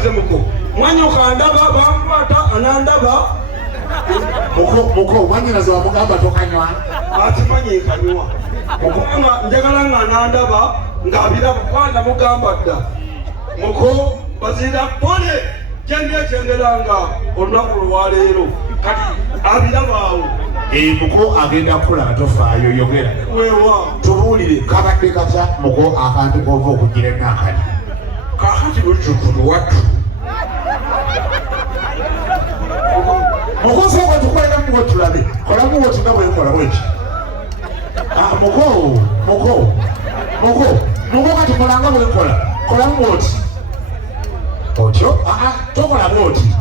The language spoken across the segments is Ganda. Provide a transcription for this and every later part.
mbuuze muko mwanyoka andaba bamkwata anandaba muko mwanyinaze wamugamba tokanywa ati manyi kanywa mukubanga njagala nga anandaba ng'abiraba kwana mugamba dda muko bazira pole kyendyekyendera olunaku lwaleero kati abirabaawo muko agenda kukola tofaayo yogera wewa tubuulire kabadde katya muko akantu kova okugira enankani kakati lutututu wattu muko sooka tukoleramuwo tulabe kolamuwo tina bwekola bweki muko kati kolanga bwekola kolamu oti otyo tokola bwoti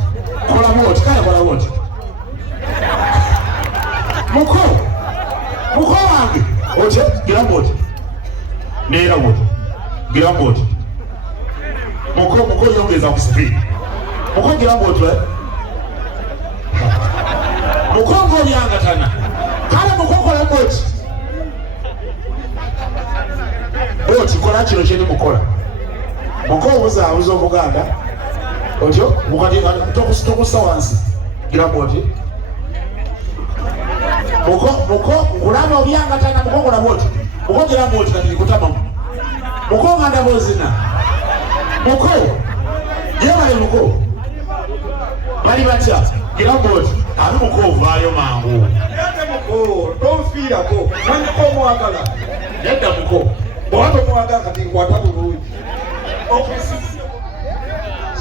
kola bwoti kale kola bwoti muko wange otyo gira bwoti neera bwoti gira bwoti muko yongeza ku speed muko gira bwoti muko ng'olyangatana kale muko kola bwoti bwoti kola kino kyeni mukola muko obuzaabuza obuganda otyo mukati tokusa wansi gira bwoti muko nkulaba obyangatana muko kola bwoti muko gira bwoti kati likutamamu muko nganda bozina muko yebale muko bali batya gira bwoti ali muko ovaayo mangu yate muko tonfiirako manyiko omwagala nedda muko bwata omwagala kati nkwata bulungi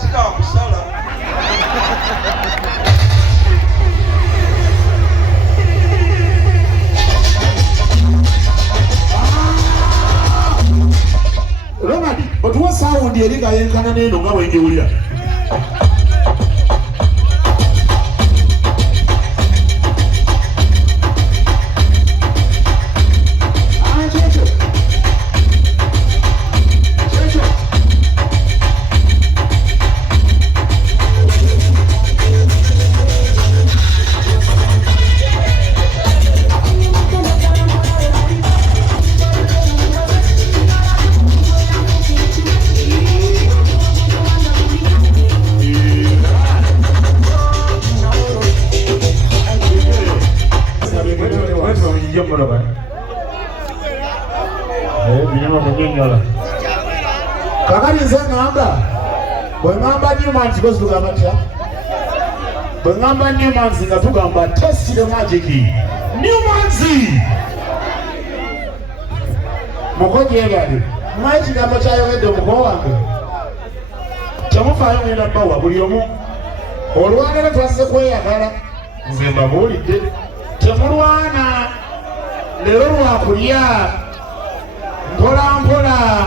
sikakusala Ronald, otuwa saundi eri nga yenkana n'eno nga bwenjiwulira kakati nze ngamba bwe ngamba Newmans kozi tugamba tya bwe ngamba Newmans nga tugamba test the magic Newmans muko gyebali mwayi kigambo kyayogedde muko wange temufaayo ngenda bbawa buli omu olwagala twazze kweyagala nze mbabuulidde temulwana leero lwakulya mpola mpola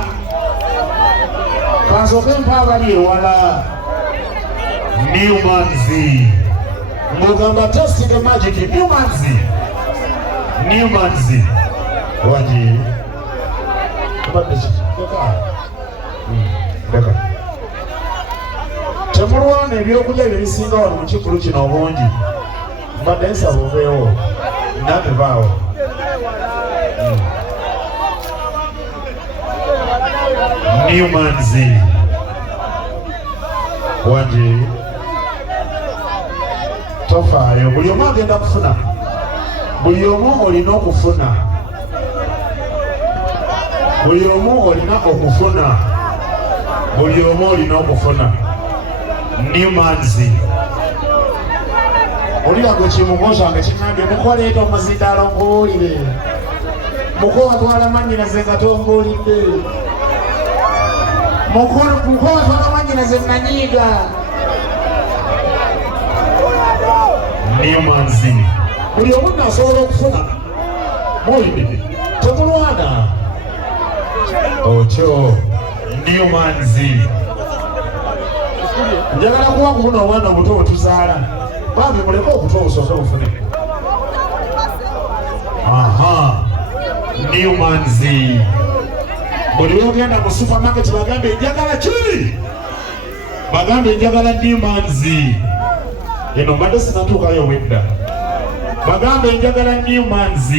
kansoke mpabali ewala Newmans mugamba test the magic Newmans waji temulwana ebyokulya byebisinga wano mu kikulu kino obungi mbadde nsaba oveewo nate baawo Newmans wanje tofaayo buli omu agenda kufuna buli omu olina okufuna buli omu olina okufuna buli omu olina okufuna Newmans olira gwe kimugoshange kinambye mukoleeta omuzindaalo nkubuulire muko watwala manyinaze nga tombuulidde muko watwala manyinaze nanyiiga Newmans buli omu nasobola okufuna muwulidde temulwana otyo Newmans njagala kuba kubuna obwana obuto bwetuzaala bambi muleke obuto obusooke bufune Newmans buli lwogenda mu supermarket bagambe njagala kiri bagambe njagala Newmans eno mbadde sinatuukayo wedda bagambe njagala Newmans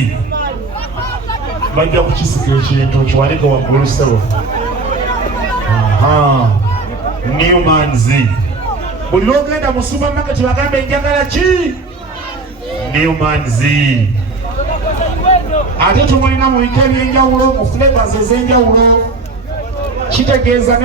bajja kukisika ekintu kiwanike waggulu sebo Newman's. Buli lwogenda mu supermarket bagambe enjagala ki? Newman's. Ate tumulina mu bika ebyenjawulo mu flavors ez'enjawulo. Kitegeeza